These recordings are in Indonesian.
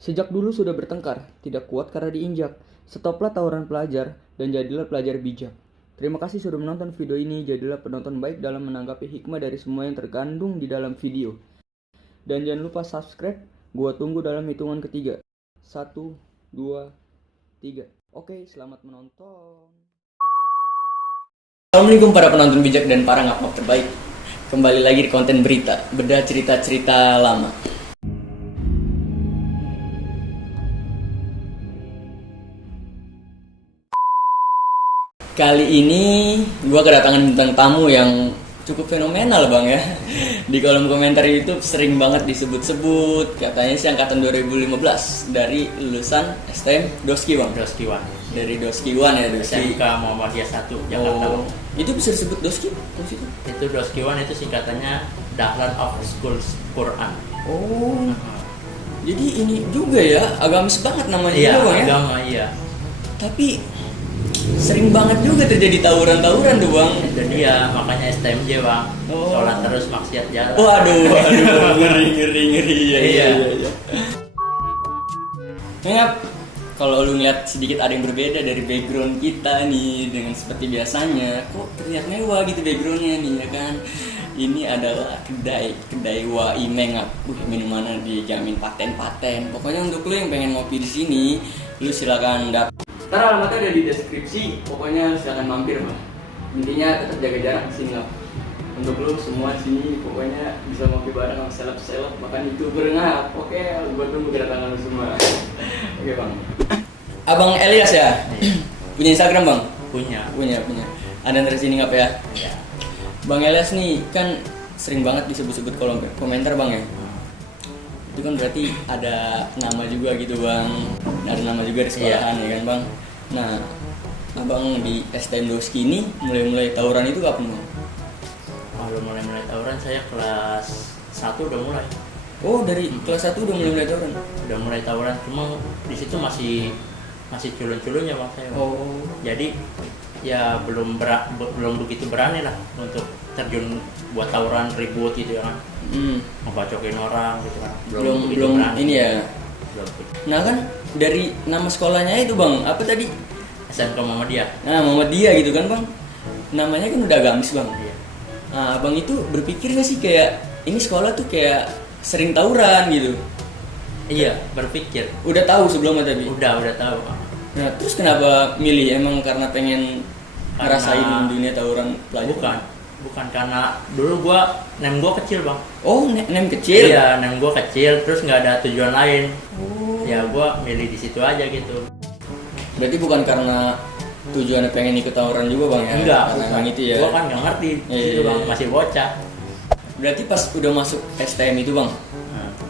Sejak dulu sudah bertengkar, tidak kuat karena diinjak. Stoplah tawuran pelajar dan jadilah pelajar bijak. Terima kasih sudah menonton video ini. Jadilah penonton baik dalam menanggapi hikmah dari semua yang terkandung di dalam video. Dan jangan lupa subscribe. Gua tunggu dalam hitungan ketiga. 1, 2, 3. Oke, selamat menonton. Assalamualaikum para penonton bijak dan para ngap-ngap terbaik. Kembali lagi di konten berita, bedah cerita-cerita lama. Kali ini gua kedatangan bintang tamu yang cukup fenomenal bang ya. Di kolom komentar YouTube sering banget disebut-sebut. Katanya sih angkatan 2015 dari lulusan STM Doski bang. Doski One. Dari Doski One ya, Doski. SMK Muhammadiyah 1 Jakarta. Oh, itu bisa disebut Doski? Itu Doski One itu singkatannya Dahlan of Schools Quran. Oh. Jadi ini juga ya, agamis banget namanya Iya, juga bang ya. agama iya. Tapi sering banget juga terjadi tawuran-tawuran tuh bang. Itu dia makanya STMJ bang. Oh. Sholat terus maksiat jalan. Waduh, ngeri. Iya. Ngap, kalau lu ngeliat sedikit ada yang berbeda dari background kita nih dengan seperti biasanya, kok terlihat mewah gitu backgroundnya nih ya kan? Ini adalah kedai Waimeng ngap. Minumannya dijamin paten. Pokoknya untuk lu yang pengen ngopi di sini, lu silakan datang. Ntar alamatnya ada di deskripsi, pokoknya silakan mampir bang. Intinya tetap jaga jarak di sini ngap. Untuk lu semua di sini pokoknya bisa ngopi bareng sama seleb-seleb makan YouTuber ngap. Oke, gua tunggu kedatangan lu semua. Oke bang. Abang Elias ya? Iya. Punya Instagram bang? Punya. Ada dari sini ngap ya? Iya. Bang Elias nih kan sering banget disebut-sebut kolom komentar bang ya? Itu kan berarti ada nama juga gitu bang, ada nama juga di sekolahan ya kan bang. Nah, abang di STM Doski ini mulai tawuran itu kapan bang? Kalau mulai tawuran saya kelas 1 udah mulai. Oh dari kelas 1 udah mulai tawuran? Udah mulai tawuran, cuma di situ masih culun-culunnya bang saya. Oh. Jadi ya belum begitu berani lah untuk terjun buat tawuran ribut gitu ya kan. Ngebacokin orang gitu kan. Belum ini ya. Belum. Nah kan dari nama sekolahnya itu bang, apa tadi? SMK Muhammadiyah. Nah Muhammadiyah gitu kan bang. Namanya kan udah agamis bang. Iya. Nah abang itu berpikir gak sih kayak ini sekolah tuh kayak sering tawuran gitu? Iya, berpikir. Udah tahu sebelumnya tadi? Udah tahu. Nah terus kenapa milih? Emang karena pengen ngerasain dunia tawuran pelajar? Bukan karena dulu nem gua kecil bang. Oh nem kecil? Iya, nem gua kecil terus nggak ada tujuan lain. Oh. Ya gua milih di situ aja gitu. Berarti bukan karena tujuannya pengen ikut tawuran juga bang ya? Enggak, karena emang itu ya? Gua kan nggak ngerti gitu bang, masih bocah. Berarti pas udah masuk STM itu bang,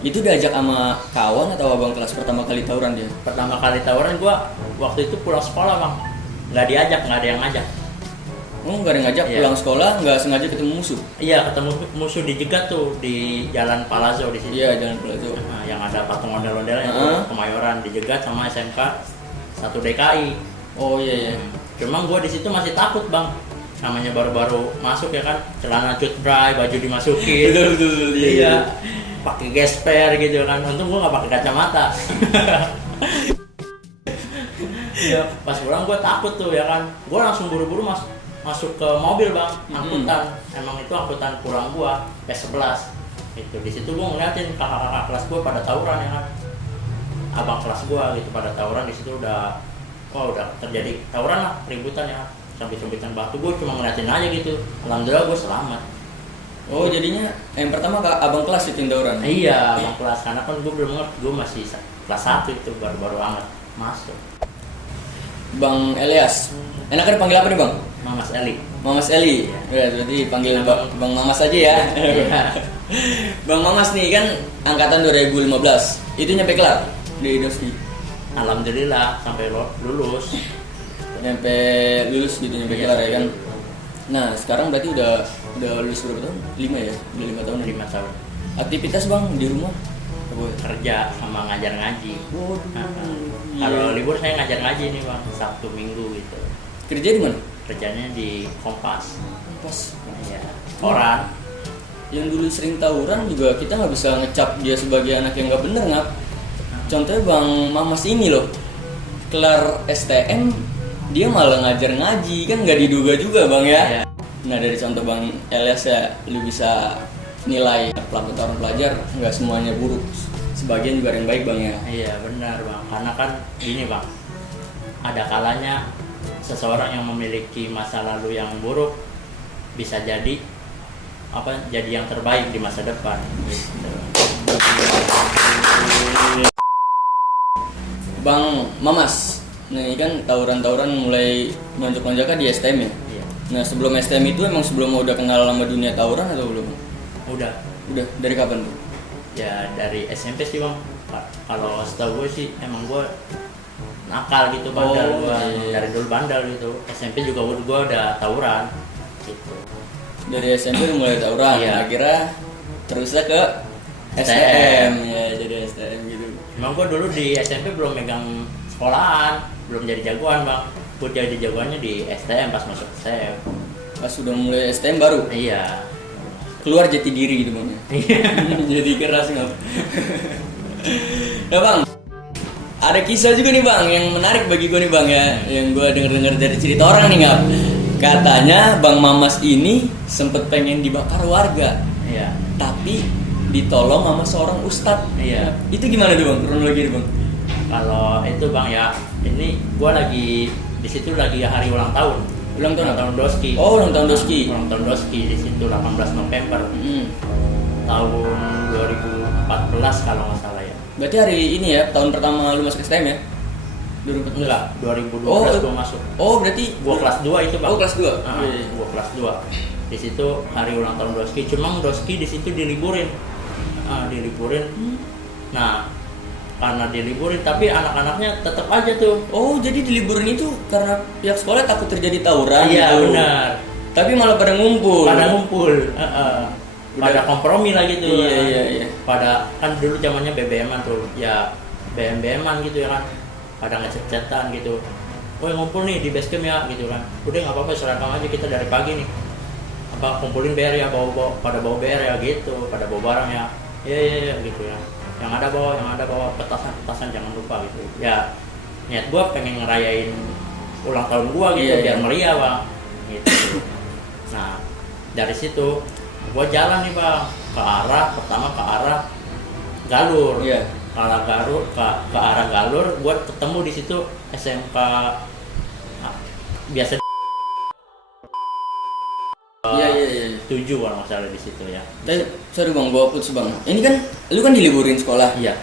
itu diajak sama kawan atau abang kelas pertama kali tawuran dia? Pertama kali tawuran gua waktu itu pulang sekolah bang, nggak diajak, nggak ada yang ngajak. Oh nggak ada yang ngajak, Iya. pulang sekolah nggak sengaja ketemu musuh? Iya, ketemu musuh dijegat tuh di Jalan Palazzo di situ. Iya Jalan Palazzo. Nah, yang ada patung ondel-ondelnya tuh, Kemayoran, dijegat sama SMK 1 DKI. Oh iya. Cuma gue di situ masih takut bang, namanya baru-baru masuk ya kan, celana cutbray, baju dimasukin. Betul. Iya. Pakai gesper gitu kan, untung gue nggak pakai kacamata. Iya, pas pulang gue takut tuh ya kan, gue langsung buru-buru masuk ke mobil bang, angkutan. Emang itu angkutan pulang gue, P11. Itu di situ gue ngeliatin kakak-kakak kelas gue pada tawuran ya kan, abang kelas gue gitu pada tawuran. Di situ udah terjadi tawuran lah, ributan ya, sambil-sambitan batu. Gue cuma ngeliatin aja gitu, alhamdulillah gue selamat. Oh jadinya yang pertama abang kelas itu yang tawuran? Iya, abang kelas, karena kan gue belum ngerti, gue masih kelas 1 itu, baru-baru banget masuk. Bang Elias, enaknya dipanggil apa nih bang? Mamas Eli. Mamas Eli? Ya, berarti panggil Bang Mamas aja ya. Bang Mamas nih kan angkatan 2015, itu nyampe kelar di Doski? Alhamdulillah sampai lulus. Nyampe lulus gitu, nyampe kelar ya kan? Nah sekarang berarti udah lulus berapa tahun? 5 ya? Udah 5 tahun? 5 tahun. Aktivitas bang di rumah? Kerja sama ngajar ngaji. Iya. Kalau libur saya ngajar ngaji nih bang, Sabtu Minggu gitu. Kerja di mana? Kerjanya di Kompas. Kompas. Iya. Koran. Yang dulu sering tawuran juga kita nggak bisa ngecap dia sebagai anak yang nggak bener ngap. contohnya Bang Mamas ini loh, kelar STM dia malah ngajar ngaji, kan nggak diduga juga Bang ya. Iya. Nah dari contoh Bang Elias ya, lu bisa nilai pelajaran pelajar nggak semuanya buruk, sebagian juga ada yang baik Bang ya. Iya benar Bang, karena kan gini Bang, ada kalanya seseorang yang memiliki masa lalu yang buruk bisa jadi jadi yang terbaik di masa depan gitu. Bang Mamas, nah ini kan tawuran-tawuran mulai nonjok-nonjoknya di STM ya. Iya. Nah sebelum STM itu emang sebelum udah kenal sama dunia tawuran atau belum? Udah Dari kapan tuh? ya dari SMP sih Bang. Kalau setahu gue sih emang gue nakal gitu, bandel gue dari dulu bandel gitu. SMP juga gue udah tawuran gitu. Dari SMP udah mulai tawuran, Iya. akhirnya terusnya ke STM ya, jadi STM gitu. Emang gue dulu di SMP belum megang sekolahan, belum jadi jagoan Bang. Gue jadi jagoannya di STM pas masuk STM. Pas sudah mulai STM baru Iya. keluar jati diri gitu Bang. Jadi keras nggak? Ya Bang, ada kisah juga nih Bang yang menarik bagi gue nih Bang ya, yang gue denger dari cerita orang nih Ngap. Katanya Bang Mamas ini sempet pengen dibakar warga, Iya. tapi ditolong sama seorang ustadz. Iya. Itu gimana tuh Bang, kronologi nih Bang? Kalau itu Bang ya, ini gue lagi di situ lagi hari ulang tahun. Ulang tahun apa? tahun Doski. Oh, ulang tahun Doski. Ulang tahun Doski di situ 18 November tahun 2014 kalau nggak salah ya. Berarti hari ini ya, tahun pertama lu masuk STM ya? 2014? Enggak, 2012 gue masuk. Oh, berarti Gua kelas 2 itu Bang. Oh, kelas 2. Gua kelas 2. Di situ hari ulang tahun Doski, cuma Doski di situ diliburin. Diliburin. Nah, karena diliburin tapi anak-anaknya tetap aja tuh. Oh, jadi di liburan itu karena pihak sekolah takut terjadi tawuran Iya, gitu. benar. Tapi malah pada ngumpul. Pada kompromi lah gitu. Iya. Pada kan dulu zamannya BBM-an tuh. Ya BM-BM-an gitu ya kan. Pada ngechat-chatan gitu. Woi ngumpul nih di base camp ya gitu kan. Udah nggak apa-apa, seragam aja kita dari pagi nih. Kumpulin BR ya, pada bawa BR ya gitu, pada bawa barang ya. Iya gitu ya. Yang ada bawa petasan jangan lupa gitu. Ya niat gua pengen ngerayain ulang tahun gua gitu biar meriah Bang. Gitu. Nah, dari situ gua jalan nih Bang pertama ke arah Galur. Iya. Ke arah Galur, gua ketemu di situ SMK biasa. Iya. 7 kalau nggak salah di situ ya. Sorry Bang, gua putus Bang. Ini kan lu kan diliburin sekolah. Iya.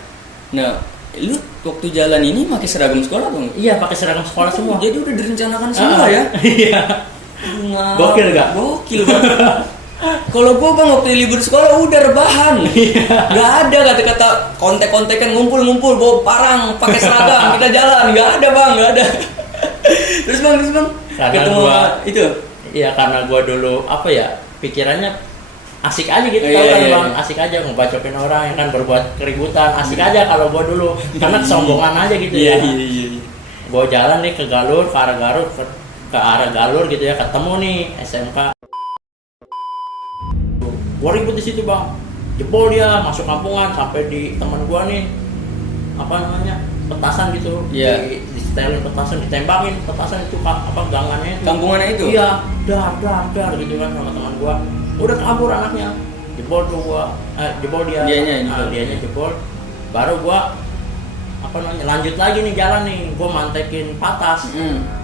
Nah, lu waktu jalan ini pakai seragam sekolah Bang? Iya, pakai seragam sekolah semua. Jadi udah direncanakan semua ya? Iya. Gokil gak? Gokil Bang. Kalau gua Bang waktu libur sekolah udah rebahan. Gak ada kata-kata kontek-kontekan ngumpul-ngumpul bawa parang pakai seragam kita jalan, gak ada Bang, gak ada. Terus Bang Karena ketemu gua itu. Iya, karena gua dulu pikirannya asik aja gitu Bang, asik aja ngebacokin orang yang kan berbuat keributan, asik aja kalau gua dulu karena kesombongan aja gitu ya. Iya. Gua jalan nih ke Galur, ke arah Galur gitu ya, ketemu nih SMK. Gua ribut di situ Bang, jebol dia masuk kampungan sampai di teman gua nih petasan gitu, di setelin petasan, ditembakin petasan itu gangannya itu. Kampungannya itu? Iya, dar gitu kan sama teman gua. Udah kabur anaknya. Jebol tuh gua, jebol dia. Dianya jebol. Baru gua lanjut lagi nih jalan nih. Gua mantekin patas.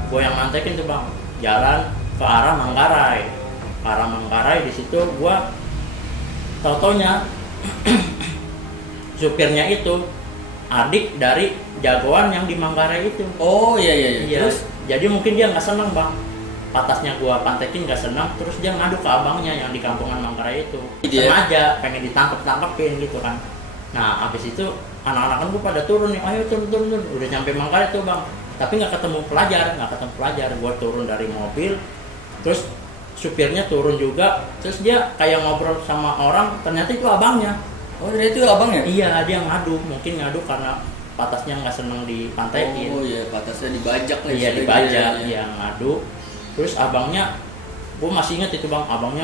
Gua yang mantekin tuh Bang. Jalan ke arah Manggarai. Ke arah Manggarai di situ gua tau-taunya supirnya itu adik dari jagoan yang di Manggarai itu. Oh iya. Terus jadi mungkin dia nggak senang Bang, patasnya gua pantekin nggak senang, terus dia ngadu ke abangnya yang di kampungan Manggarai itu. Sengaja pengen ditangkepin gitu kan. Nah abis itu anak-anak kan gua pada turun nih, ayo turun. Udah nyampe Manggarai tuh Bang, tapi nggak ketemu pelajar. Gua turun dari mobil, terus supirnya turun juga, terus dia kayak ngobrol sama orang, ternyata itu abangnya. Oh, dari itu abangnya? Iya, dia mungkin ngadu karena patasnya nggak seneng dipantekin. Oh iya, patasnya dibajak lah. Iya, dibajak, iya ngadu. Terus abangnya, gue masih ingat itu Bang, abangnya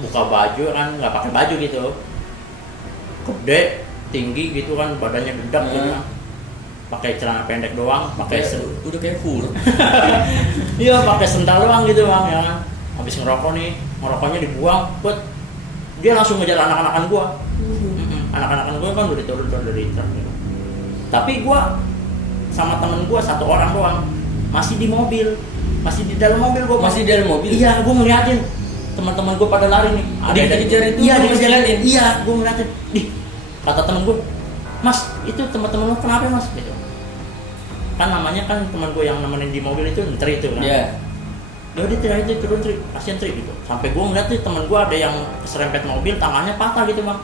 buka baju kan, nggak pakai baju gitu, gede, tinggi gitu kan, badannya gedak gitu kan. pakai celana pendek doang, pakai udah kayak full. iya pakai sendal doang gitu bang ya kan. Habis ngerokok nih, ngerokoknya dibuang, dia langsung ngejar anak-anakan gua. Anak-anakan gua kan udah turun dari truk gitu. Tapi gua sama temen gua satu orang doang masih di mobil, masih di dalam mobil gua. Masih di dalam mobil? Iya, gua ngeliatin teman-teman gua pada lari nih. Ada yang dikejar itu? Iya, dikejarin. Iya, gua ngeliatin. Kata temen gua, "Mas, itu teman-teman lo kenapa mas?" Gitu. Kan namanya kan teman gue yang nemenin di mobil itu Tri itu kan. Iya. Ya udah Tri aja turun Tri, kasihan Tri gitu. Sampai gue ngeliat tuh teman gue ada yang keserempet mobil, tangannya patah gitu bang.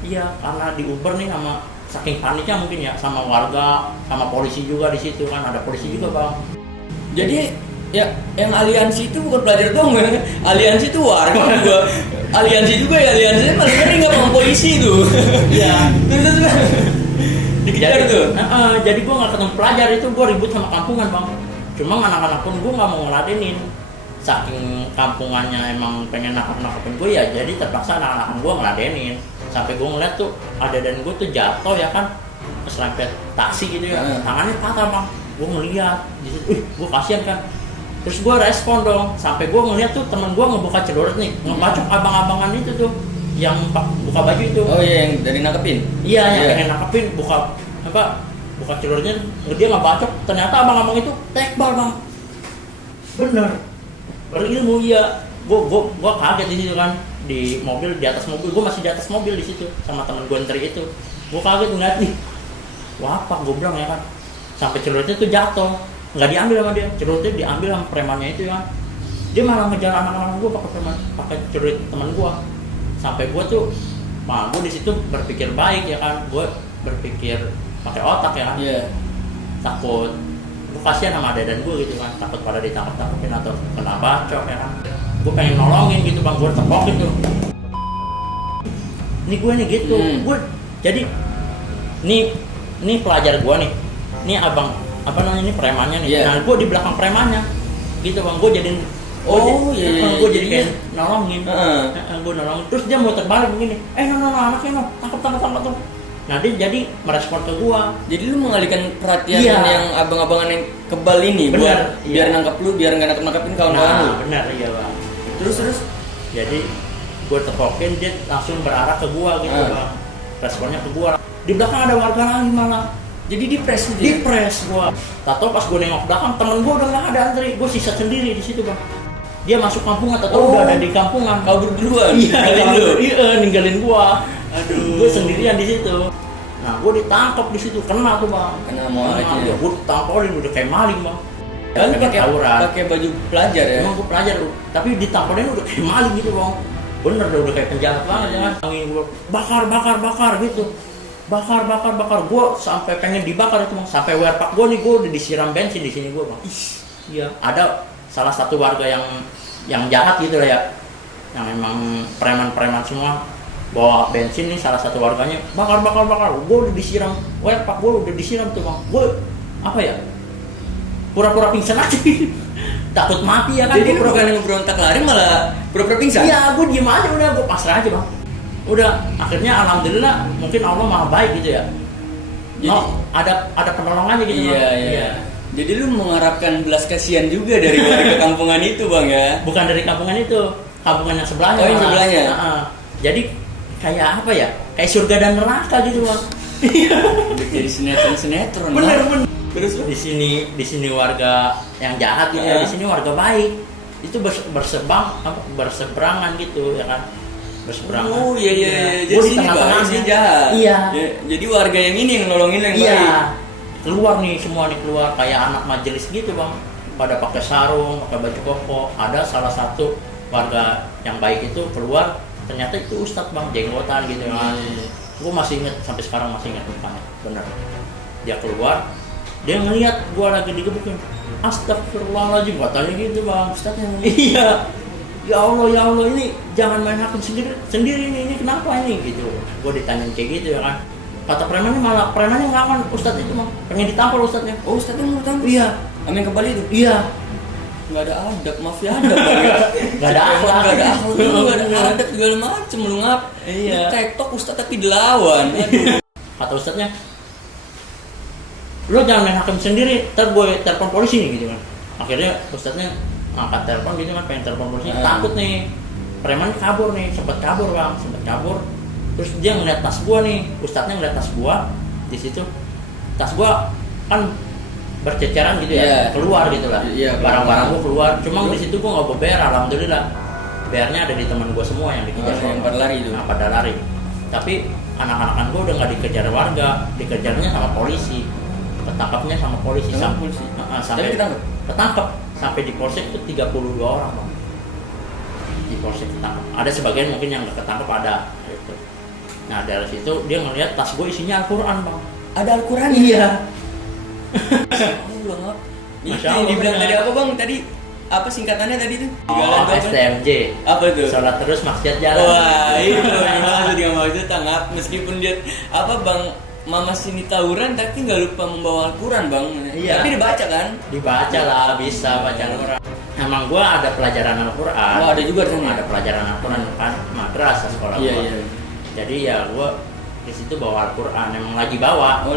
Iya, karena di Uber nih sama saking paniknya mungkin ya, sama warga, sama polisi juga di situ kan, ada polisi juga bang. Jadi ya yang aliansi itu bukan pelajar doang ya. Aliansi itu warga juga. Aliansi juga ya, aliansi malah ngeri nggak sama polisi itu. Iya. Terus dikejar tuh. Jadi gue nggak ketemu pelajar itu, gue ribut sama kampungan bang. Cuma anak-anak pun gue nggak mau ngeladenin. Saking kampungannya emang pengen nakap-nakapin gue ya, jadi terpaksa anak-anak gue ngeladenin. Sampai gue ngeliat tuh ada dan gue tuh jatuh ya kan, keserempet taksi gitu ya, tangannya patah bang. Gue ngeliat di situ, gue kasihan kan. Terus gue respon dong, sampai gue ngeliat tuh temen gue ngebuka celurit nih, ngebacok abang-abangan itu tuh, yang buka baju itu. Oh iya, yang dari nangkepin? Iya, yang pengen nangkepin, buka celuritnya, dia ngebacok, ternyata abang-abang itu tekbal bang. Bener, berilmu iya. Gue kaget di situ kan, di mobil, di atas mobil, gue masih di atas mobil di situ sama temen gue Tri itu. Gue kaget ngeliat nih, wapak gue bilang ya kan, sampai celuritnya tuh jatuh, nggak diambil sama dia, celuritnya diambil sama premannya itu ya. Dia malah ngejar anak-anak gue pakai celurit teman gue. Sampai gue tuh, gue di situ berpikir baik ya kan, gue berpikir pakai otak ya kan. Iya. Takut, gue kasihan sama adik gue gitu kan, takut pada ditangkap-tangkapin atau kena bacok ya kan. Gue pengen nolongin gitu bang, gue tepokin tuh. Ini gue nih gitu, gue jadi ini pelajar gue nih, ini abang apa namanya ini premannya nih. Yeah. Nah gue di belakang premannya, gitu bang, gue jadiin. Gue jadi kayak nolongin, gue nolongin. Terus dia mau terbalik begini, no anaknya tangkap. Nah dia jadi merespon ke gue. Jadi lu mengalihkan perhatian yang abang-abangan yang kebal ini, bener, biar nangkep lu, biar nggak nangkepin kawan-kawan lu. Benar iya bang. Terus jadi gue tepokin, dia langsung berarah ke gue gitu bang. Responnya ke gue. Di belakang ada warga lagi malah. Jadi di press gitu. Di press gue. Tahu pas gue nengok belakang, temen gue udah nggak ada Andri, gue sisa sendiri di situ bang. Dia masuk kampungan, atau udah ada di kampungan. Kau berduluan. Iya, ninggalin gua. Aduh. Gue sendirian di situ. Nah, gue ditangkap di situ, kena tuh bang. Kena mau aja. Gue ditangkapin udah kayak maling bang. Kan pakai baju pelajar ya. Emang gue pelajar, tapi ditangkapin udah kayak maling gitu bang. Bener udah kayak penjahat banget ya kan. Angin gue bakar gitu. Bakar. Gue sampai pengen dibakar itu bang. Sampai wearpak gue nih, gue udah disiram bensin di sini gue bang. Iya. Ada salah satu warga yang jahat gitu lah ya, yang emang preman semua bawa bensin nih, salah satu warganya bakar, gue udah disiram, pak gue udah disiram tuh bang, gue apa ya, pura-pura pingsan aja, takut mati ya kan. Jadi bukan ngeberontak lari malah pura-pura pingsan? Iya, gue diem aja udah, gue pasrah aja bang, udah akhirnya alhamdulillah mungkin Allah maha baik gitu ya. Jadi ada penolongannya gitu. Iya. Jadi lu mengharapkan belas kasihan juga dari warga kampungan itu bang ya? Bukan dari kampungan itu, kampungan yang sebelahnya. Oh yang sebelahnya? Jadi kayak apa ya? Kayak surga dan neraka gitu bang. Jadi sinetron. Bener. Terus di sini warga yang jahat gitu ya, di sini warga baik. Itu berseberangan gitu ya kan? Berseberangan. Oh iya. Jadi sini baik, sini jahat. Iya. Jadi warga yang ini yang nolongin yang baik. Iya. Keluar nih semua keluar kayak anak majelis gitu bang, pada pakai sarung, pakai baju koko. Ada salah satu warga yang baik itu keluar, ternyata itu ustadz bang, jenggotan gitu kan. Gue masih inget, sampai sekarang masih inget mukanya, bener. Dia keluar, dia ngeliat gue lagi digebukin, astagfirullahaladzim, katanya gitu bang, ustadznya. Iya, ya Allah ini jangan main hakim sendiri ini kenapa ini gitu. Gue ditanyain kayak gitu ya kan. Kata premannya ngelawan ustadz itu mah, pengen ditampar ustadznya. Oh ustadznya mau tampar? Iya. Amin kembali itu? Iya. Nggak ada adab, mafia adab bang. Nggak ada akhlak, nggak ada adab segala macem, lu ngap? Iya. Tektok ustadz tapi dilawan. Kata ustadznya, lo jangan main hakim sendiri, ntar gue telepon polisi nih gitu kan. Akhirnya ustadznya angkat telepon gitu kan, pengen telepon polisi, takut nih preman kabur nih, sempat kabur bang, terus dia ngeliat tas gue nih, ustadznya ngeliat tas gue di situ, tas gue kan berceceran gitu ya, keluar gitu lah, barang-barang gue keluar, cuma di situ gue nggak beber, alhamdulillah, bearnya ada di teman gue semua yang dikejar, yang pada lari itu, pada lari, tapi anak-anakan gue udah nggak dikejar warga, dikejarnya sama polisi, ketangkapnya sama polisi, sampai ketangkap, sampai di polsek itu 32 orang bang, di polsek ketangkap, ada sebagian mungkin yang nggak ketangkap ada, gitu. Nah dari situ dia ngeliat tas gue isinya Al-Quran bang, ada Al-Quran iya. Allah. Ini dibilang tadi apa bang? Tadi apa singkatannya tadi tuh? STMJ. Apa tuh? Sholat terus maksiat jalan. Wah itu yang maksud dia mau itu tanggap meskipun dia apa bang mama sini tawuran tapi nggak lupa membawa Al-Quran bang. Iya. Tapi dibaca kan? Dibaca lah bisa baca Al-Quran. Emang gua ada pelajaran Al-Quran. Oh ada juga kan? Ada pelajaran Al-Quran kan madrasah sekolah gua. Iya. Jadi ya gua di situ bawa Al-Quran, emang lagi bawa,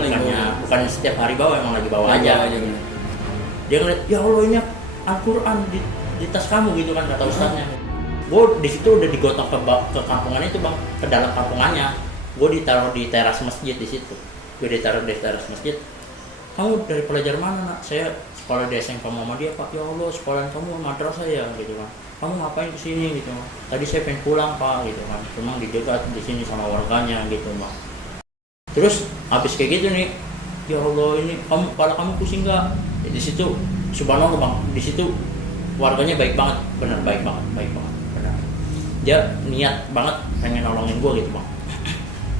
bukan setiap hari bawa, emang lagi bawa aja. Dia ngeliat, ya Allah ini Al-Quran di tas kamu gitu kan kata ustaznya. Gue di situ udah digotong ke kampungannya itu bang, ke dalam kampungannya. Gue ditaruh di teras masjid di situ. Gue ditaruh di teras masjid. Kamu dari pelajar mana nak? Saya sekolah di SMK Muhammadiyah pak. Ya Allah sekolah kamu madrasah ya gitu kan. Kamu ngapain kesini gitu? Tadi saya pengen pulang pak gitu kan. Cuma didekat di sini sama warganya gitu bang. Terus habis kayak gitu nih, ya Allah ini kepala kamu pusing nggak? Di situ subhanallah bang, di situ warganya baik banget, benar baik banget, benar. Dia niat banget pengen nolongin gue gitu bang.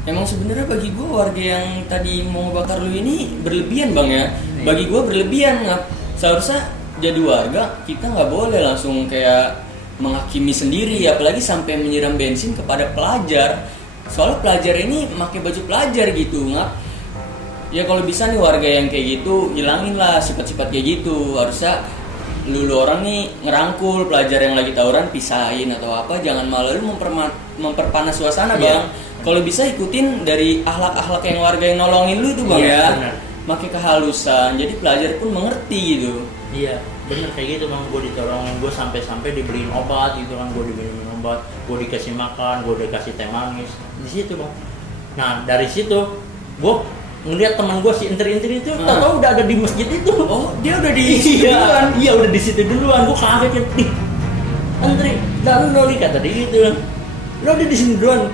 Emang sebenarnya bagi gue warga yang tadi mau bakar lu ini berlebihan bang ya. Bagi gue berlebihan, seharusnya jadi warga kita nggak boleh langsung kayak menghakimi sendiri, apalagi sampai menyiram bensin kepada pelajar. Soalnya pelajar ini pakai baju pelajar gitu, nggak? Ya kalau bisa nih warga yang kayak gitu hilangin lah sifat-sifat kayak gitu. Harusnya lu orang nih ngerangkul pelajar yang lagi tawuran, pisahin atau apa, jangan malah lu memperpanas suasana bang. Kalau bisa ikutin dari akhlak-akhlak yang warga yang nolongin lu itu bang ya. Pakai kehalusan, jadi pelajar pun mengerti gitu. Iya, bener kayak gitu bang. Gue ditolongin, gue sampai dibeliin obat gitu kan, gue dibeliin obat, gue dikasih makan, gue dikasih teh manis di situ bang. Nah dari situ gue ngeliat teman gue si interi itu, tau udah ada di masjid itu. Oh dia udah di situ duluan? Iya udah di situ duluan. Gue kaget kan, nih Antri, dan lo nih kata dia gitu, lo udah di sini duluan.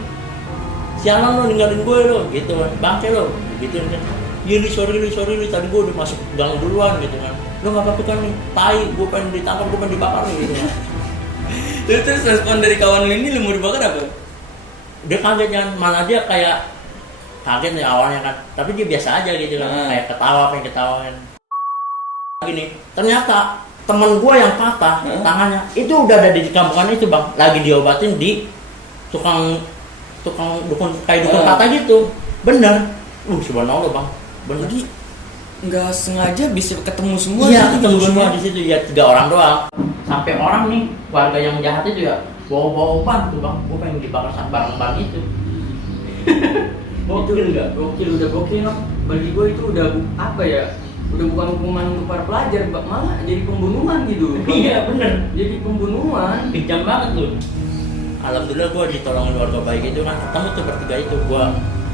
Sialan lo ninggalin gue lo, gitu kan, bangke lo, gitu kan. Iya sorry tadi gue udah masuk gang duluan gitu kan. Lo nggak apa-apa kan nih, tai, gue pengen ditangkap, gue pengen dibakar nih gitu kan. Terus respon dari kawan lu ini lu mau dibakar apa? Dia kaget kan, mana dia kayak kaget nih awalnya kan, tapi dia biasa aja gitu kan, kayak pengen ketawa kan. Gini, ternyata teman gue yang patah tangannya itu udah ada di kampungan itu bang, lagi diobatin di tukang dukun kayak dukun patah gitu, bener. Subhanallah bang, bener. Jadi nggak sengaja bisa ketemu semua. Iya ketemu semua di situ ya, 3 orang doang. Sampai orang nih warga yang jahat itu ya bawa ban tuh bang, gue pengen dibakar sama barang-barang itu. Gokil nggak? Udah gokil. Bagi gue itu udah apa ya? Udah bukan hukuman untuk para pelajar, malah jadi pembunuhan gitu. Iya bener. Jadi pembunuhan. Kejam banget tuh. Alhamdulillah gue ditolongin warga baik itu kan, ketemu tuh bertiga itu. Gue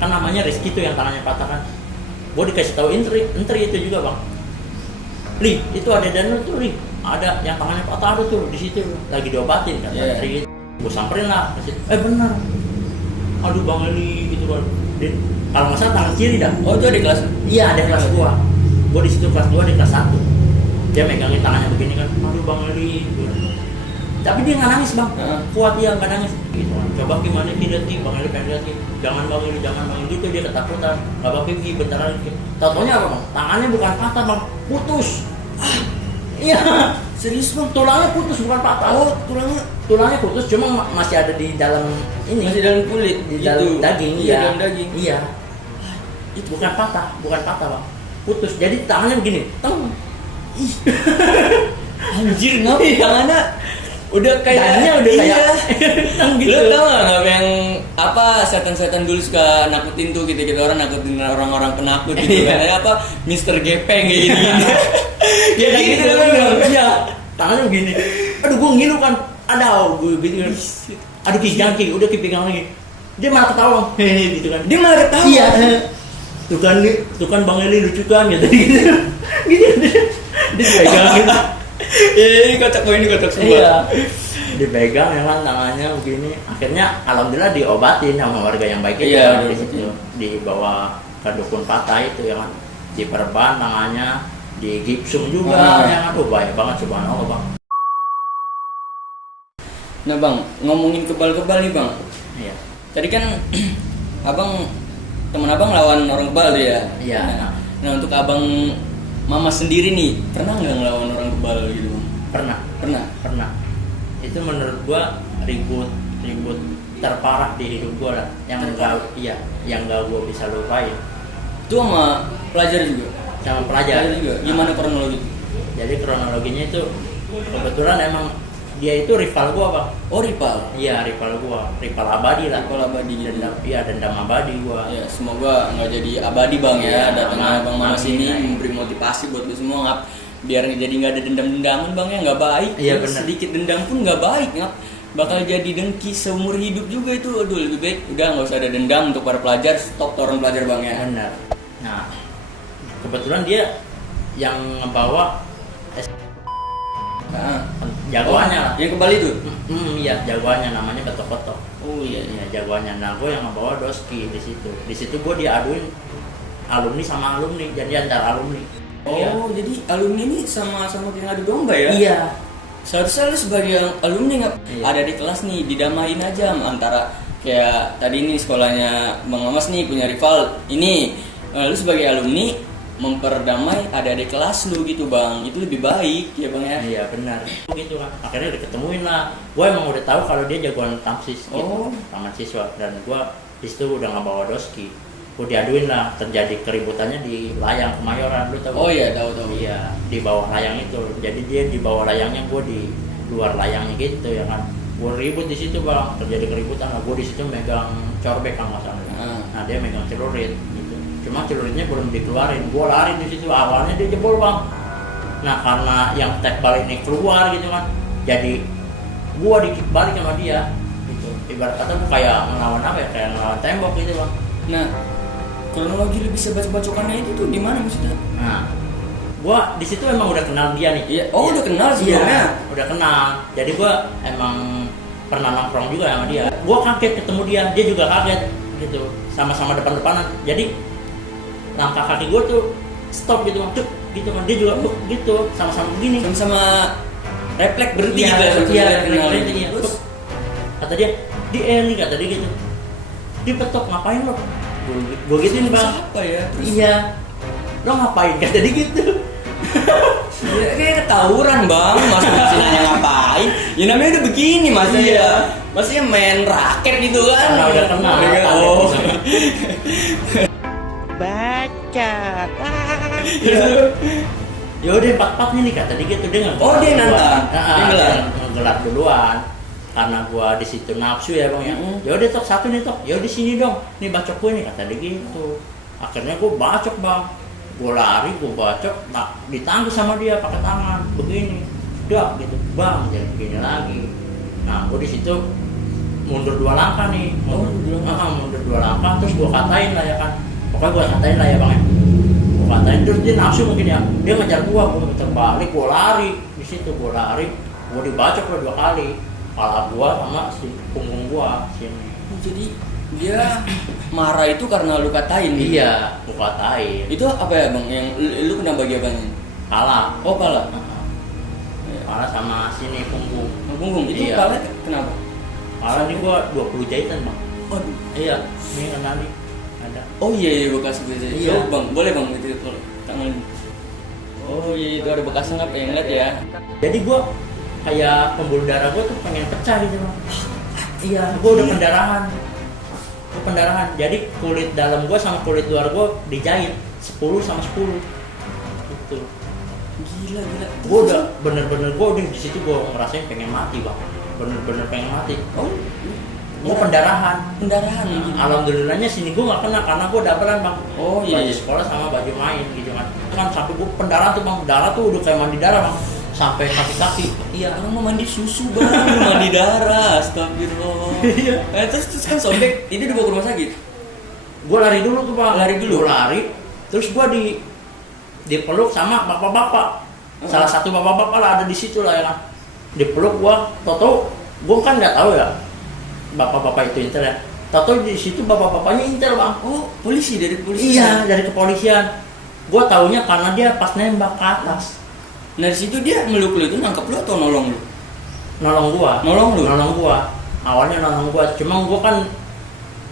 kan namanya Rizky tuh yang tangannya patah kan. Gue dikasih tahu Intri itu juga bang. Li, itu ada Daniel tuh Li, ada yang tangannya patah ada tuh di situ lagi diobatin kan. Intri gitu. Gue samperin lah, bener. Aduh bang Eli gitu kan. Kalau nggak salah tangan kiri dah. Oh itu ada kelas? Iya ada kelas 2. Gue di situ kelas 2 di kelas 1. Dia megangin tangannya begini kan. Aduh bang Eli. Gitu. Tapi dia nggak nangis bang. Kuat dia nggak nangis. Gitu kan. Coba gimana tidak sih bang Eli pengen lihat sih. Jangan bang Eli. Gitu dia ketakutan. Nggak bakal gini bentar lagi. Taunya apa bang? Tangannya bukan patah bang, putus. Iya. Serius bang? Tulangnya putus bukan patah. Oh tulangnya putus, cuma masih ada di dalam ini. Masih dalam kulit, di dalam daging. Iya. Dalam daging. Iya. Itu bukan patah bang. Putus. Jadi tangannya begini. Teng. Anjir ngapa tangannya? udah kayak Dannya udah kayak gitu. Lu tau gak apa yang apa setan-setan dulu suka nakutin tuh gitu orang nakutin orang-orang penakut gitu kan ada apa Mister Gepeng kayak gini Ya kayak gitu iya tangannya begini aduh gue ngilu kan ada gue gitu kan aduh kijangki udah kipegang lagi dia malah ketawa gitu kan dia malah ketawa iya tuh kan Bang Eli lucu kan gitu gitu dia pegang gitu ini kocak semua iya dipegang memang tangannya begini akhirnya alhamdulillah diobatin sama warga yang baik itu iya, di situ dibawa ke dukun patah itu ya kan diperban tangannya di gipsum juga ya kan bahaya banget subhanallah bang. Nah bang ngomongin kebal-kebal nih bang Iya tadi kan teman abang lawan orang kebal tuh ya iya nah untuk abang mama sendiri nih pernah nggak ngelawan orang kebal gitu bang? Pernah itu menurut gua ribut terparah di hidup gua lah yang enggak gua bisa lupain itu sama pelajar juga gimana kronologi jadi kronologinya itu kebetulan emang dia itu rival gua bang iya rival abadi lah dendam abadi gua ya semoga nggak jadi abadi bang ya datangnya bang mama sini memberi motivasi buat lu semua biar jadi nggak ada dendam-dendaman bang ya nggak baik iya, bener. Sedikit dendam pun nggak baik bakal jadi dengki seumur hidup juga itu lebih baik udah nggak usah ada dendam untuk para pelajar stop orang pelajar bang ya benar nah kebetulan dia yang ngebawa jagoannya lah yang kembali itu iya jagoannya namanya Koto oh iya jagoannya nah gue yang ngebawa Doski di situ gue diaduin alumni sama alumni jadi antar alumni. Jadi alumni ini sama-sama kayak ngadu domba ya? Iya. Seharusnya lu sebagai alumni ada di kelas nih didamain aja antara kayak tadi nih sekolahnya Bang Mamas nih punya rival ini lu sebagai alumni memperdamai adik-adik kelas lu gitu bang itu lebih baik ya bang ya? Iya benar gitu kan akhirnya udah ketemuin lah gue emang udah tahu kalau dia jagoan tamsis gitu taman siswa dan gue disitu udah ngebawa Doski gue diaduin lah terjadi keributannya di layang Kemayoran lu tahu iya tahu iya di bawah layang itu jadi dia di bawah layangnya gue di luar layangnya gitu ya kan gue ribut di situ bang terjadi keributan lah gue di situ megang corbek kan masalah nah dia megang celurit gitu cuma celuritnya belum dikeluarin gue lari di situ awalnya dia jebol bang nah karena yang tekbal ini keluar gitu kan jadi gue dikit balik sama dia gitu ibarat kata gue kayak ngelawan apa ya kayak ngelawan tembok gitu bang nah kronologi lu bisa baca-bacokannya itu tuh di mana maksudnya? Nah, gua di situ emang udah kenal dia nih. Iya. Oh, udah kenal sebelumnya. Iya, udah kenal. Jadi gua emang pernah nongkrong juga sama dia. Gua kaget ketemu dia juga kaget gitu. Sama-sama depan-depanan. Jadi langkah kaki gua tuh stop gitu, gitu kan. Dia juga gitu, sama-sama begini. Sama-sama refleks berhenti gitu ya. Iya, terus kata dia, "Di Eli," kata dia gitu. "Dipetok ngapain lo?" Gue gituin bang. Siapa ya? Iya. Lo ngapain? Kata dia gitu. Ya kayak ketawuran bang. Masa masih nanya ngapain? Ya namanya udah begini masih ya. Masih main raket gitu kan? Karena udah kenal. Oh. Baca. Ya udah 4-4 nih kata dia gitu dia nggak. Oh dia nantang. Dia ngegelar duluan. Karena gua di situ nafsu ya bang ya. Ya udah tok satu nih tok. Ya di sini dong. Nih bacok gue nih kata dia gitu. Akhirnya gua bacok bang. Gua lari, gua bacok. Nah ditangkis sama dia pakai tangan begini. Udah gitu bang jangan begini lagi. Nah gua di situ mundur 2 langkah nih. Mundur 2 langkah terus gua katain lah ya kan. Pokoknya gua katain lah ya bang ya. Gua katain terus dia nafsu mungkin ya. Dia ngejar gua muter balik. Gua lari di situ gua lari. Gua dibacok lah 2 kali. Kepala gua sama si punggung gua sini. Jadi dia marah itu karena lu katain? Iya, lu katain. Itu apa ya bang? Yang lu kena bagian apanya? Pala. Oh pala. Pala sama sini punggung. Punggung itu iya. pala kenapa? Pala ini gua 20 jahitan bang. Aduh. Iya, ini kan tadi ada. Oh iya bekas jahitan. Iya. Oh, bang, boleh bang itu kalau tangan. Oh iya itu ada bekasnya nggak pengen lihat ya. Jadi gua kayak pembuluh darah gue tuh pengen pecah gitu bang. Iya, gue udah pendarahan. Jadi kulit dalam gue sama kulit luar gue dijahit 10 sama 10 gitu. Gila. Gue udah bener-bener gue di situ gue ngerasain pengen mati bang, bener-bener pengen mati. Oh, Gue pendarahan. gitu. Alhamdulillahnya sini gue nggak kena karena gue dapelan bang. Oh iya. Baju sekolah sama baju main gitu kan. Itu kan sampai gue pendarahan tuh bang, darah tuh udah kayak mandi darah bang, sampai kaki-kaki. Iya, orang mau mandi susu bang, lu mandi darah, astagfirullah. Iya. Terus kan sobek, ini dibawa ke rumah sakit. Gue lari dulu tuh bang. Lari dulu? Gue lari, terus gue dipeluk sama bapak-bapak. Salah satu bapak-bapak lah ada di situ lah ya kan. Dipeluk gue, toto gue kan nggak tahu ya bapak-bapak itu intel ya. Toto di situ bapak-bapaknya intel bang. Oh, polisi dari polisi. Iya, dari kepolisian. Gue taunya karena dia pas nembak ke atas. Nah di situ dia meluk lu itu nangkep lu atau nolong lu? Nolong gua. Nolong lu? Nolong gua. Awalnya nolong gua, cuma gua kan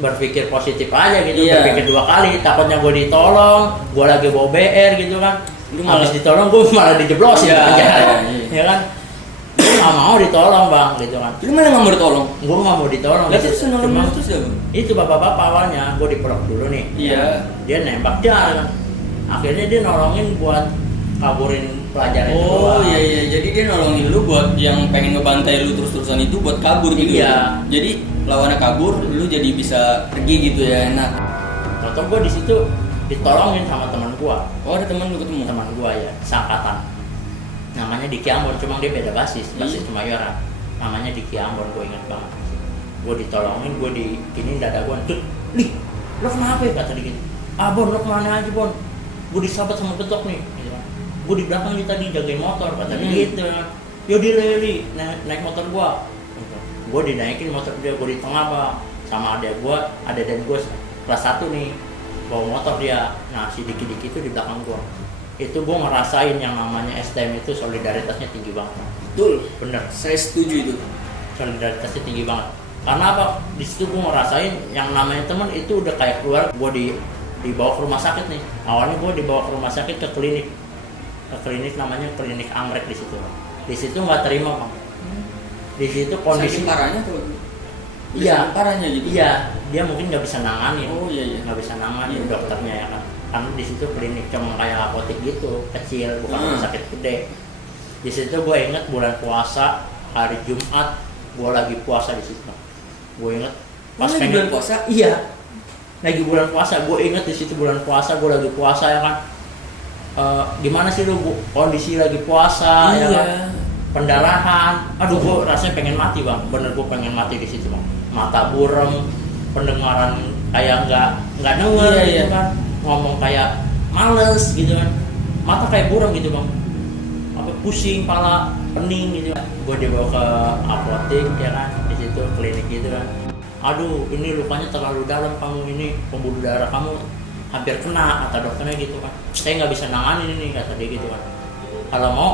berpikir positif aja gitu, Iya. berpikir 2 kali, takutnya gua ditolong, gua lagi bawa BR gitu kan. Lu malah- Habis ditolong gua malah dijeblosin Iya, ke penjara. iya. Ya kan? Gua nggak mau ditolong bang gitu kan. Lu mana nggak mau ditolong? Gua nggak mau ditolong. Lah gitu. terus nolong Cuma lu terus ya bang? itu bapak-bapak awalnya gua dipeluk dulu nih. Iya. Dia nembak dia kan. Akhirnya dia nolongin buat kaburin pelajar itu. Oh doang. iya, jadi dia nolongin lu buat yang pengen ngebantai lu terus-terusan itu buat kabur gitu. Iya. Ya? Jadi lawannya kabur, lu jadi bisa pergi gitu ya, enak. Tahu gue di situ ditolongin sama teman gua. Oh ada teman lu ketemu? Teman gua ya, seangkatan. Namanya Diki Ambon, cuma dia beda basis Kemayoran. Namanya Diki Ambon, gue ingat banget. Gue ditolongin, gue di ini dada gue, "Lih, lo kenapa ya?" kata Diki. "Ah Bon, lo kemana aja Bon? Gue disabet sama betok nih." Gitu. Gue di belakang dia tadi jagain motor, kata dia gitu. "Yaudah Leli, naik motor gua." Gitu. Gue dinaikin motor dia, gue di tengah bang, sama adek dan gue kelas 1 nih, bawa motor dia. Nah si Diki-Diki itu di belakang gue. Itu gue ngerasain yang namanya STM itu solidaritasnya tinggi banget. Betul, Bener, saya setuju itu. solidaritasnya tinggi banget. Karena apa? Di situ gue ngerasain yang namanya teman itu udah kayak keluar. Gue dibawa ke rumah sakit nih. Awalnya gue dibawa ke rumah sakit ke klinik namanya klinik Anggrek di situ. Di situ nggak terima bang. Di situ kondisi Saking parahnya tuh. Iya. Parahnya gitu. Iya, dia mungkin nggak bisa nanganin. Oh iya. Nggak bisa nanganin Iya. dokternya ya kan. Karena di situ klinik cuma kayak apotek gitu, kecil, bukan rumah sakit gede. Di situ gue inget bulan puasa, hari Jumat, gue lagi puasa di situ. Gue inget Pas lagi bulan puasa? Iya, lagi bulan puasa. Gue inget di situ bulan puasa, gue lagi puasa ya kan. Gimana sih lu kondisi lagi puasa ya kan? Pendarahan, aduh gue rasanya pengen mati bang, bener gue pengen mati di situ bang. Mata burem, pendengaran kayak nggak denger gitu kan, ngomong kayak males gitu kan, mata kayak burem gitu bang, apa pusing, pala, pening gitu kan. Gue dibawa ke apotek ya kan, di situ klinik gitu kan. Aduh ini lukanya terlalu dalam kamu, ini pembuluh darah kamu hampir kena, kata dokternya gitu kan. Saya nggak bisa nanganin ini, kata dia gitu kan. Kalau mau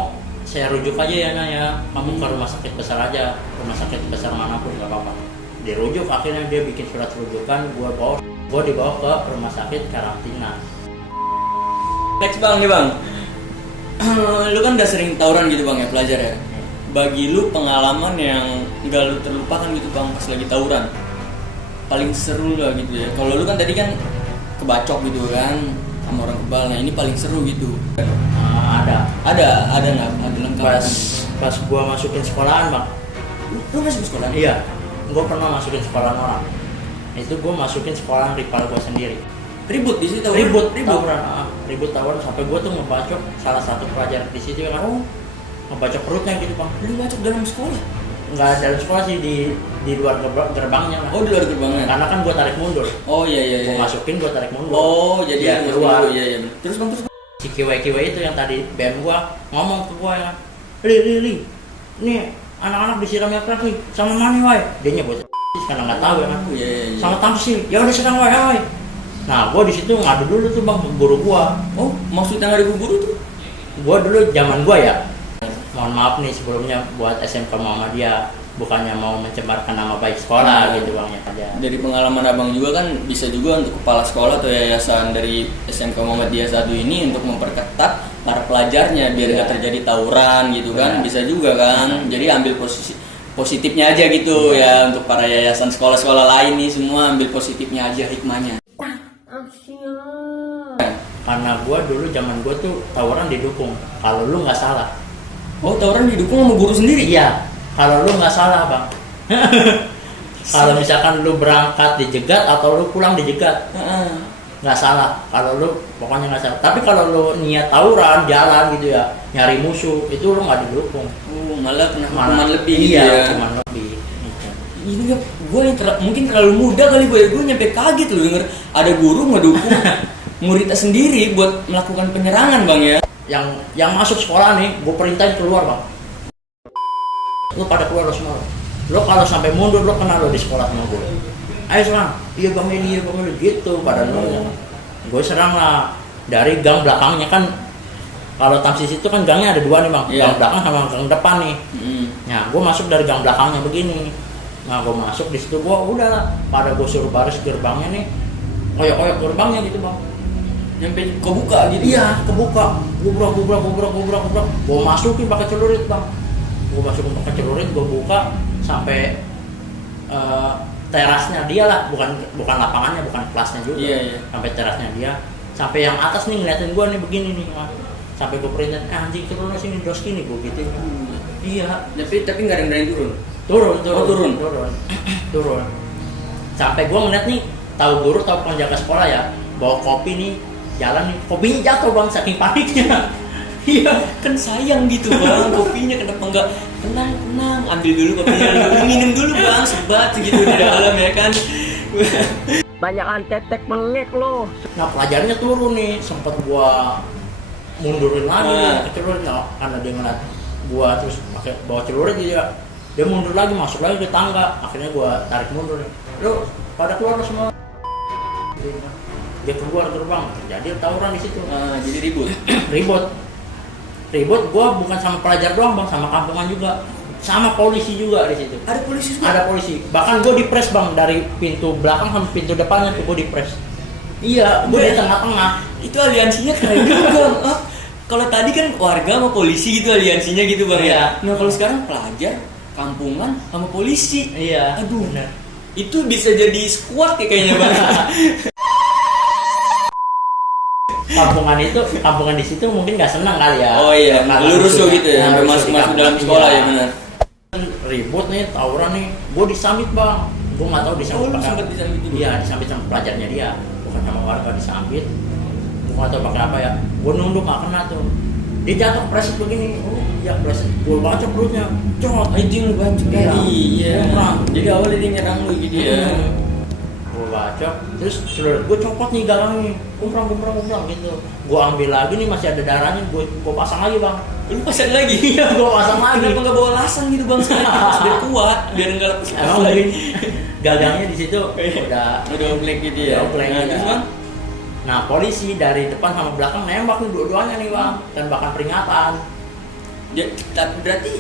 saya rujuk aja ya Naya, kamu ke rumah sakit besar aja, rumah sakit besar manapun nggak apa-apa. Dirujuk, akhirnya dia bikin surat rujukan, gue dibawa ke rumah sakit karantina. Next bang nih bang. Lu kan udah sering tawuran gitu bang ya, pelajar ya. Bagi lu pengalaman yang nggak lu terlupakan gitu bang pas lagi tawuran, paling seru lah gitu ya. Kalau lu kan tadi kan kebacok gitu kan sama orang kebal, nah ini paling seru gitu. Ada nggak? Ada lengkap. Pas gua masukin sekolahan bang. Lu masuk sekolah? Iya, gua pernah masukin sekolahan orang. Itu gua masukin sekolahan rival gua sendiri. Ribut di situ tawuran? Ribut tawuran sampai gua tuh ngebacok salah satu pelajar di situ kan. Ngebacok perutnya gitu bang. Lu bacok dalam sekolah? Nggak dalam sekolah sih, di luar gerbangnya lah. Oh di luar gerbangnya? Karena kan gua tarik mundur. Oh iya. Gua masukin, gua tarik mundur. Oh jadi Dia keluar. Iya. Terus bang terus? Si kiwai itu yang tadi BM gua ngomong ke gua ya, Li, nih anak-anak disiramnya keras nih, sama mana wai? Dia nyebut karena nggak tahu ya kan. Iya. Sama tamsil, ya udah sedang wai. Nah, gua di situ ngadu dulu tuh bang ke guru gua. Oh maksudnya nggak ada guru tuh? Gua dulu zaman gua ya. Mohon maaf nih sebelumnya buat SMK Muhammadiyah, bukannya mau mencemarkan nama baik sekolah gitu bang ya aja. Dari pengalaman abang juga kan bisa juga untuk kepala sekolah atau yayasan dari SMK Muhammadiyah 1 ini untuk memperketat para pelajarnya biar nggak terjadi tawuran gitu kan. Bisa juga kan. Jadi ambil positifnya aja gitu ya untuk para yayasan sekolah-sekolah lain nih, semua ambil positifnya aja, hikmahnya. Karena karena gue dulu zaman gue tuh tawuran didukung kalau lu nggak salah. Oh, tawuran didukung sama guru sendiri? Iya, kalau lu nggak salah bang. Kalau misalkan lu berangkat dijegat atau lu pulang dijegat, nggak salah. Kalau lu pokoknya nggak salah. Tapi kalau lu niat tawuran jalan gitu ya, nyari musuh, itu lu nggak didukung. Malah kena hukuman lebih gitu iya, ya. hukuman lebih. Ini gue yang mungkin terlalu muda kali gue nyampe kaget loh denger ada guru ngedukung muridnya sendiri buat melakukan penyerangan bang ya. Yang masuk sekolah nih, gue perintahin keluar bang. Lu pada keluar lo semua. Lo kalau sampai mundur lo kena lo di sekolah sama gue. Ayo serang, iya bang ini gitu pada lo. Gue serang lah dari gang belakangnya kan. Kalau Tamsis itu kan gangnya ada dua nih bang, gang belakang sama gang depan nih. Nah, gue masuk dari gang belakangnya begini. Nah, gue masuk di situ gue udah pada gue suruh baris gerbangnya nih, koyok gerbangnya gitu bang. Nyampe kebuka gitu? Iya, kebuka. Gubrak. Gue masukin pakai celurit bang. Gue masukin pakai celurit, gue buka sampai terasnya dia lah, bukan lapangannya, bukan kelasnya juga. Iya. Sampai terasnya dia, sampai yang atas nih ngeliatin gue nih begini nih. Sampai gue perintahin, anjing turun sini dos gini gue gitu. Iya. Tapi nggak ada yang berani turun. Turun. Sampai gue ngeliat nih, tahu guru tahu penjaga sekolah ya, bawa kopi nih, jalan nih, kopinya jatuh bang saking paniknya. Iya, kan sayang gitu bang, kopinya kenapa enggak tenang, ambil dulu kopinya, minum dulu bang, sebat segitu di dalam ya kan. Banyakan tetek melek lo. Nah pelajarnya turun nih, sempet gua mundurin lagi ke celurit karena dia ngeliat gua terus pakai bawa celurit dia mundur lagi, masuk lagi ke tangga, akhirnya gua tarik mundur nih. Lu pada keluar semua. Dia keluar gerbang, jadi tawuran di situ. Jadi ribut gua bukan sama pelajar doang bang, sama kampungan juga, sama polisi juga di situ. Ada polisi juga? Ada polisi, bahkan gua dipres bang dari pintu belakang sampai pintu depannya tuh gua dipres. Iya, gua di tengah-tengah. Itu aliansinya keren juga. Kalau tadi kan warga sama polisi gitu aliansinya gitu bang ya. Nah kalau sekarang pelajar, kampungan sama polisi. Iya. Aduh, itu bisa jadi squad ya kayaknya bang. Kampungan di situ mungkin nggak senang kali ya. Oh iya, lu rusuh gitu ya, sampai masuk dalam sekolah ya benar. Ribut nih, tawuran nih, gue disambit bang, gue nggak tahu disambit pakai. Sempat disambit juga? Iya, disambit sama pelajarnya dia, bukan sama warga disambit. Gue nggak tahu pakai apa ya, gue nunduk nggak kena tuh. Dia jatuh preset begini, ya preset, gue baca perutnya, cot. Itu yang lu baca tadi, iya. Jadi awalnya dia nyerang lu gitu ya. Gue baca, terus celurit gue copot nih galangnya, kumprang gitu. Gue ambil lagi nih masih ada darahnya, gue pasang lagi bang. Lu pasang lagi? Iya, gue pasang lagi. Kenapa nggak bawa lasan gitu bang? Biar kuat, biar nggak lepas. Emang mungkin gagangnya di situ udah oblek gitu ya. Terus bang, nah polisi dari depan sama belakang nembak nih dua-duanya nih bang, tembakan peringatan. Ya, berarti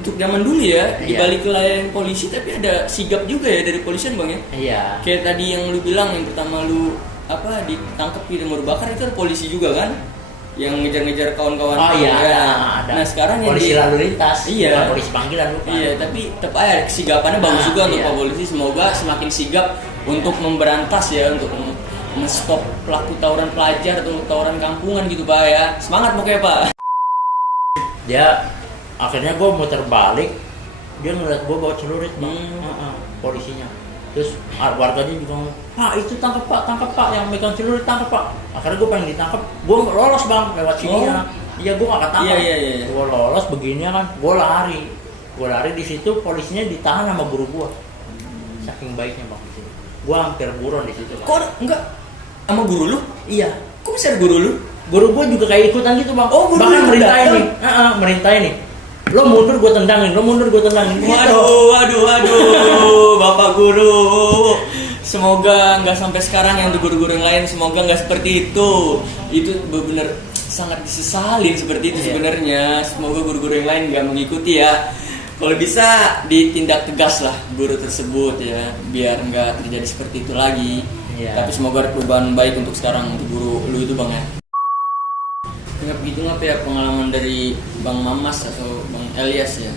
untuk zaman dulu ya, di balik layar polisi tapi ada sigap juga ya dari polisian bang ya? Iya. Kayak tadi yang lu bilang yang pertama lu ditangkap di rumah bakar itu ada polisi juga kan? Yang ngejar-ngejar kawan-kawan. Oh iya, ya. ada. Nah sekarang polisi lalu lintas, iya. Bukan polisi panggilan bukan. Iya, tapi tetap aja kesigapannya bagus juga untuk Pak Polisi. Semoga semakin sigap untuk memberantas ya, untuk stop pelaku tawuran pelajar atau tawuran kampungan gitu Pak ya. Semangat pokoknya Pak. Dia akhirnya gue muter balik, dia ngeliat gue bawa celurit bang, polisinya. Terus warganya juga ngomong, Pak itu tangkap pak, yang megang celurit tangkap pak. Akhirnya gue pengen ditangkap, gue lolos bang lewat sini ya. Iya gue gak ketangkap. Iya. Gue lolos begini kan, gue lari di situ polisinya ditahan sama guru gue. Saking baiknya bang di sini. Gue hampir buron di situ. Kok enggak sama guru lu? Iya. Kok bisa ada guru lu? Guru gue juga kayak ikutan gitu bang. Oh, guru bahkan lu merintahin nih. Merintahin nih. Lo mundur gue tendangin. Waduh, Bapak Guru. Semoga nggak sampai sekarang yang guru-guru yang lain, semoga nggak seperti itu. Itu benar sangat disesalin seperti itu sebenarnya. Semoga guru-guru yang lain nggak mengikuti ya. Kalau bisa ditindak tegas lah guru tersebut ya, biar nggak terjadi seperti itu lagi. Tapi semoga ada perubahan baik untuk sekarang untuk guru lu itu bang ya. Nggak begitu ngapa ya pengalaman dari Bang Mamas atau Bang Elias ya.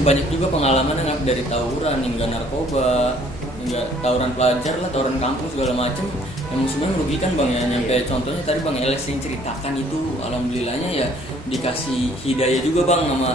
Banyak juga pengalaman nggak dari tawuran hingga narkoba nggak tawuran pelajar lah, tawuran kampung segala macem, emang sebenarnya merugikan bang ya. Nyampe contohnya tadi bang Eles yang ceritakan itu, alhamdulillahnya ya dikasih hidayah juga bang sama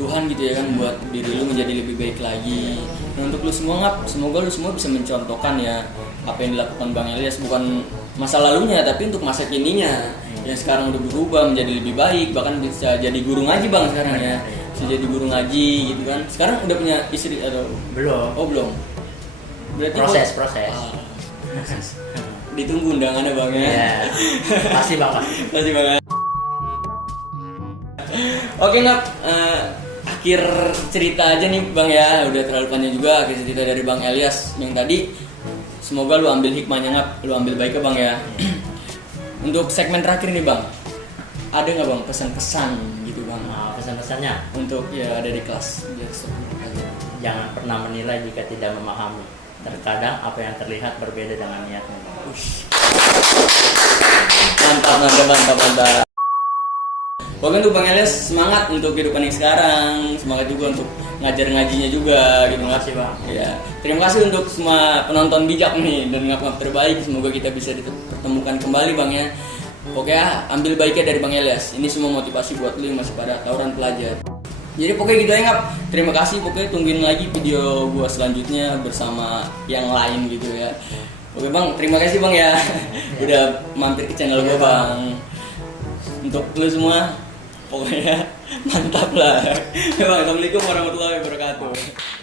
Tuhan gitu ya kan, buat diri lu menjadi lebih baik lagi. Nah, untuk lu semua ngap, semoga lu semua bisa mencontohkan ya apa yang dilakukan bang Elias, bukan masa lalunya tapi untuk masa kininya yang sekarang udah berubah menjadi lebih baik, bahkan bisa jadi guru ngaji bang sekarang ya, bisa jadi guru ngaji gitu kan. Sekarang udah punya istri atau Belum. oh belum? Berarti Proses. Ah, ditunggu undangannya bang ya. Iya. Pasti bang, pasti. Masih bang. Oke ngap, akhir cerita aja nih bang ya, udah terlalu panjang juga akhir cerita dari bang Elias yang tadi. Semoga lu ambil hikmahnya ngap, lu ambil baiknya bang ya. Untuk segmen terakhir nih bang, ada nggak bang pesan-pesan gitu bang? Nah, pesan-pesannya Untuk ya ada di kelas biar aja. jangan pernah menilai jika tidak memahami. Terkadang apa yang terlihat berbeda dengan niatnya. Mantap. Pokoknya untuk Bang Elias semangat untuk kehidupan yang sekarang, semangat juga untuk ngajar ngajinya juga gitu. Terima kasih bang. Ya, terima kasih untuk semua penonton bijak nih dan ngap-ngap terbaik. Semoga kita bisa dipertemukan kembali bang ya. Pokoknya ambil baiknya dari Bang Elias. Ini semua motivasi buat lu yang masih pada tawuran pelajar. Jadi pokoknya gitu ya ngap. Terima kasih, pokoknya tungguin lagi video gua selanjutnya bersama yang lain gitu ya. Oke bang, terima kasih bang ya. Udah mampir ke channel gua bang. Untuk lu semua pokoknya mantap lah. Assalamualaikum warahmatullahi wabarakatuh.